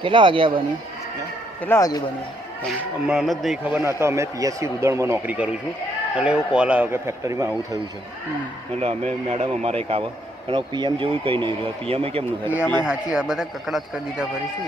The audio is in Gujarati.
કેટલા વાગ્યા બની? કેટલા વાગે બન્યું? મને જ નહીં ખબર. ના તો અમે પીએસસી ઉદણમાં નોકરી કરું છું, એટલે એવો કોલ આવ્યો કે ફેક્ટરીમાં આવું થયું છે. એટલે અમે મેડમ અમારે એક આવો અને પીએમ જેવું કંઈ નહીં રહ્યું. પીએમ કેમનું થાય? પીએમ સાચી બધા કકડાટ કરી દીધા ફરી શું?